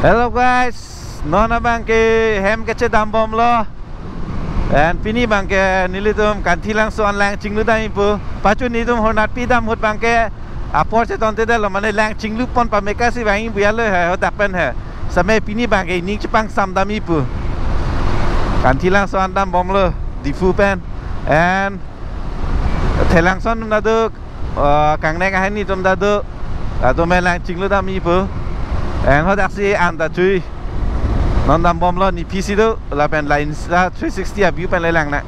Hello guys, nona bang ke hem kece dam bom lo, and pini bang ke nilitum kantilang soan lang cinglu dami pu, pacu nilitum hornat pidam hut bang ke apor se tonte dah lo mana lang cinglu pon pameka si bang buya lo hai, hot dapen hai, sampai pini bang ke ini cepang sam dami pu, kantilang soan dam bom lo difu pen, and telang soan nado kang nek hai ni tum nado, atau melang cinglu dami pu. And hot aksi anda cuy non dam bom lo ni PC tu la pen line 360 view pen lelang nak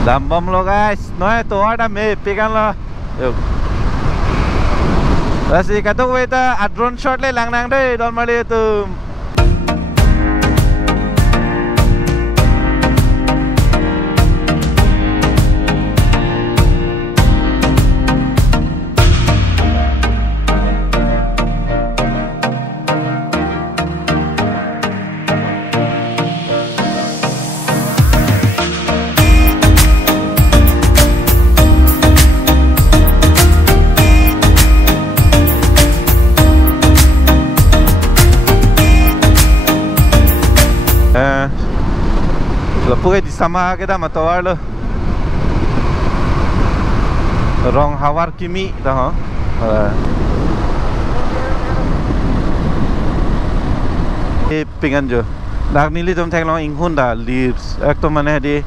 dam bom lo guys, nói to ada me pegang lo. Kasi katok weta a drone shot le lang nang deh don mali tu. Pukul di sama kita matawar lo, rong hawar kimi dah, pingan jo, dak nili tum thang long inghun dah leaves, ek to mana di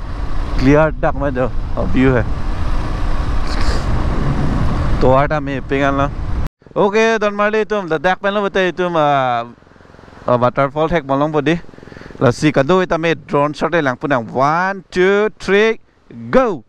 clear dak mana jo view hai, to ada me pingan lo. Okay, don mali tum dak pen lo betul tum waterfall thek malong bodi. Let's see, kado kita make drone shot lang punang 1, 2, 3, go!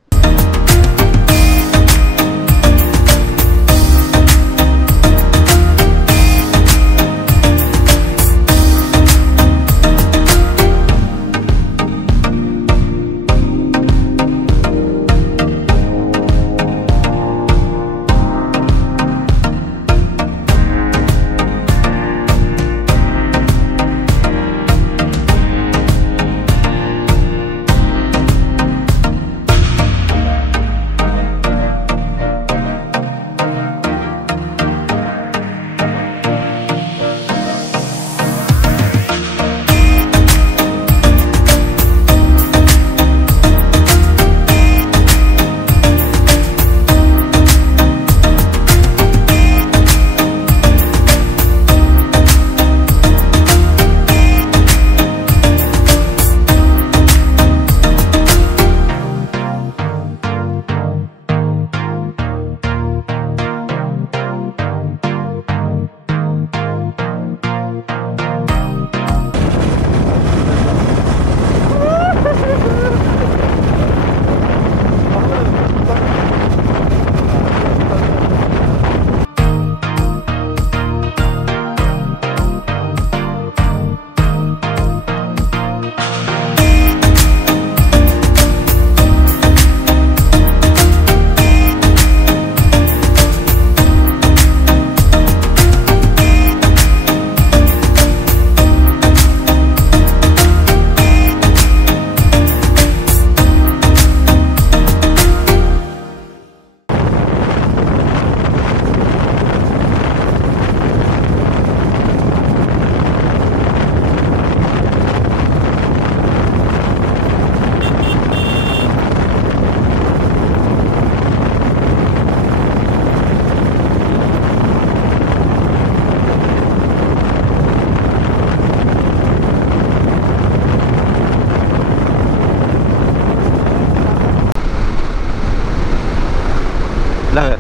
Lah.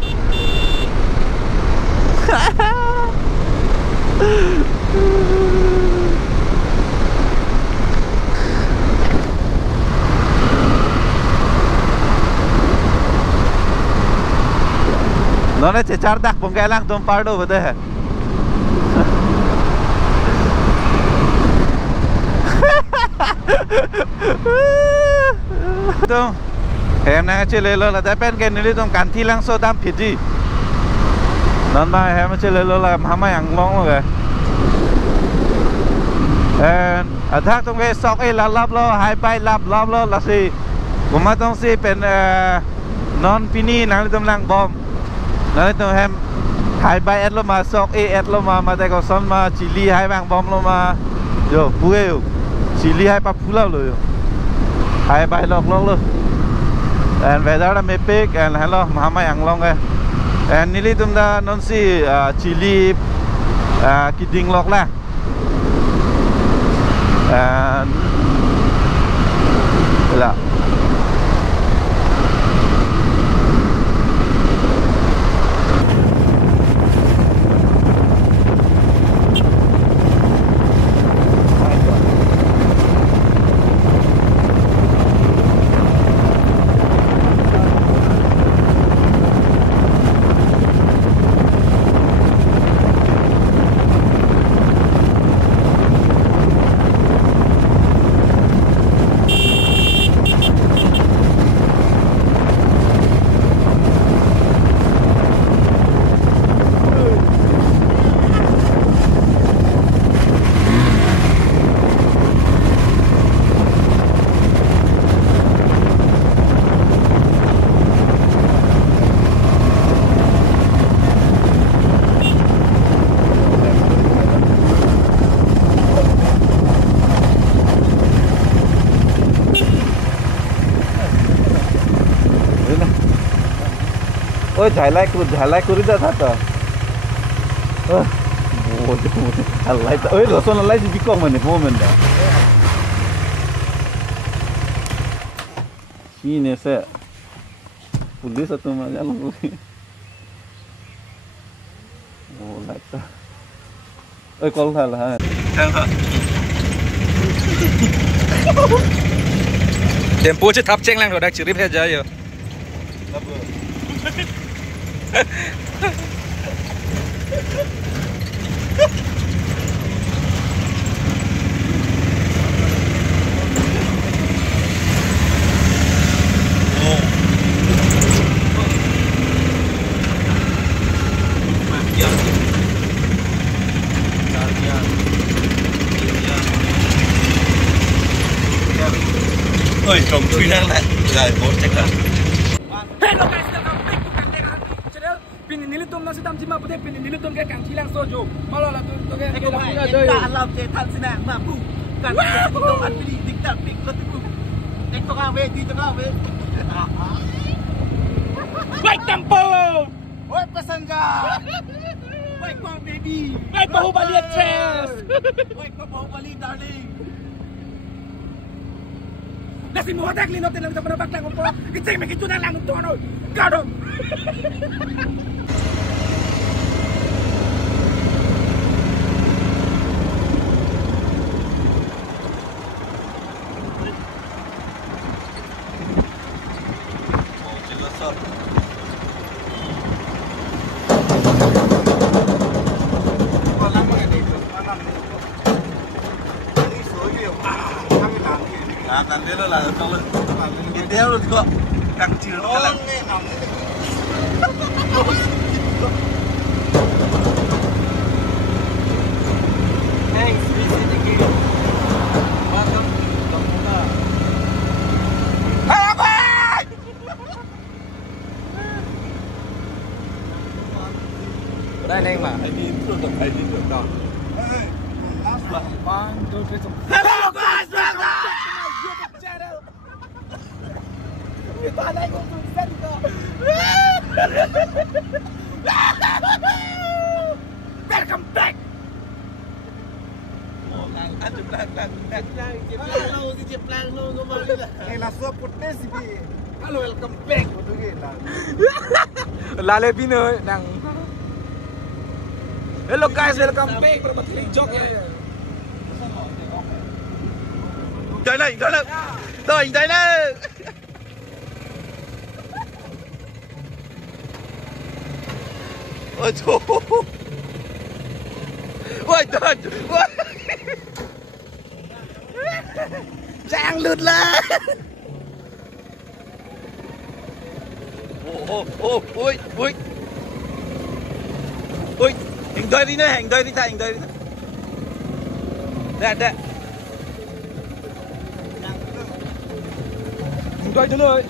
Nona cecar dak penggalang tum pardo betul hai. Tum hem na che le lo la ta pen ke nili tum kanthi lang so dam phiji non ba hem chơi lên là hama yang long luôn kìa thác trong cái sọc ấy là lắp lo hai bay lắp lo là gì cũng mà trong siเป็นnon pini nang trong lang bom nang trong hem hai bay et lo mà sọc ấy et lo mà tại có son mà chili hai bang bom lo mà yo bue yo chili hai pa pula lo yo hai bay lok lo and weather me pick and hello hama yang long kìa and nili tum da non si chili kiding lok lah and là ôi झालाय करू द्या आता झालाय ôi losona lai si bikong mane moment da sini se pulis atau mana lu oh lata ôi call thal ha tempo chứ thắp chênh lang rồi đang chửi rip hết giờ rồi ơi trồng chui năng lại rồi bố check lại hello guys welcome back to Kandengan channel pin nilitum nasi tam cima putih pin nilitum ke kang kilang sojo malah lah tu ke kita punya doi alam cetan senang mampu kan itu kan pilih diktat pik ketuku tengah we di tengah we baik tempo oi pasangga baik bang baby baik Bahubali Express baik Bahubali darling nasi muhatak lino telang kita pernah baklang umpo kecing begitu na lang untuk ano kau dong tadi lo lah kalau ide lo juga yang kecil kalau thanks visit again welcome Kamuna hey đây anh mà anh đi được đó last one two three hello guys welcome channel kita naik untuk sento welcome back halo welcome back lale pino nang hello guys welcome back berbatling jok ya tới đây tới đây ôi trời ôi trời ôi Giang lượt lên ôi Ui, hình đôi đi nữa, hình đôi đi ta, hình đôi đi. Đây, đây. Hình đôi cho nơi.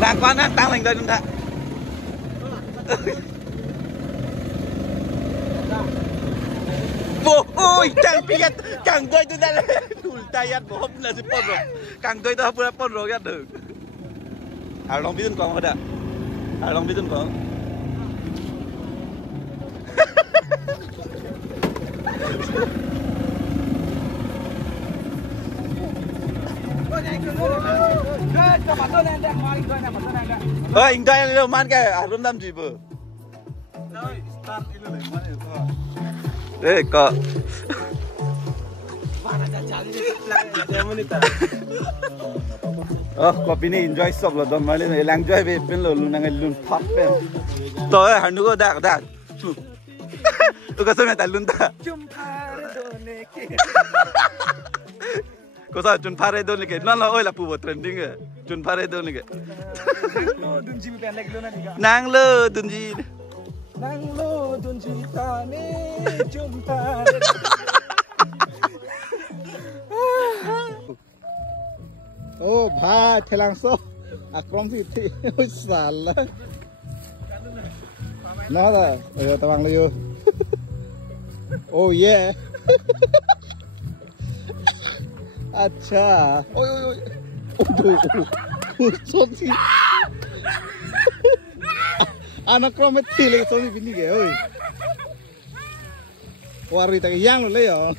Đang quá nát tăng hình đôi chúng ta. Ôi, càng đôi tôi đã lên. Đùi tay ăn của hôm là gì pon rồi. Càng đôi tôi hôm là pon rồi ăn được. À, lòng biết con không ạ? À, lòng biết con. Anh đây là man cái à rôm đam gì bơ. Đấy có. Có pin enjoy sop là đòn mà lên lang enjoy về bên lò luôn đang luôn phát bên. Tôi hắn nữa đã. Tôi có xem tại luôn ta. Có sao chun phare don leke non la oi la pu trending e chun phare don leke Dunji mi pen lagi lo nanti kan. nang lo dunji Nang lo dunji tane jumpa. Oh, bhai thelang so. Akrom thi thi. Ôi salah. Nó rồi. Tawang lo yo. Oh yeah. अच्छा ओए ओए ओए सोची anak kromet lagi soalnya bini kayak oi wari tak yang lo le yo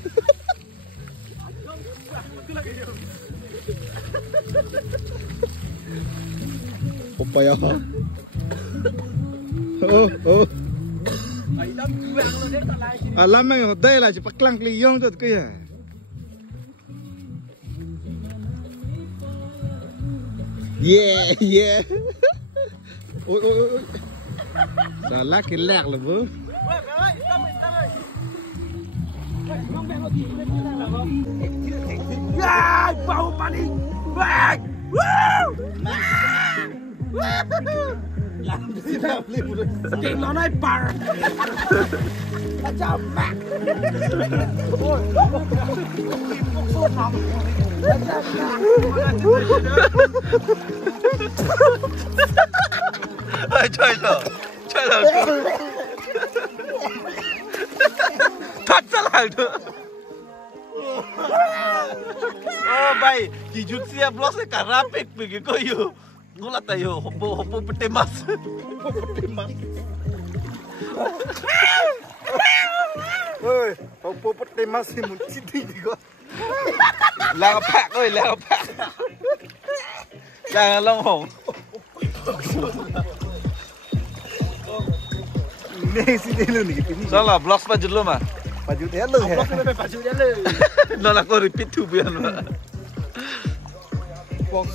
apa ya oh alam yang hodai lah cepat klang kliyong tuh kayak yeah. Ôi. Giờ lát cái lẹt là bố. Bau panik. Làm gì đâu tìm nó nói bar. Chào mẹ. Ôi. chơi rồi thoát ra lại nữa bay chỉ chút xe blog sẽ cả rapid vì cái coi yêu nó là tay yêu hộp petemas ôi hộp petemas thì muốn chít đi con là phạc ơi là phạc là long hồn ini sih dia lu nih ini salah blog baju lu mah baju dia lu ya Baju dia lu. nó là cô repeat tu biar box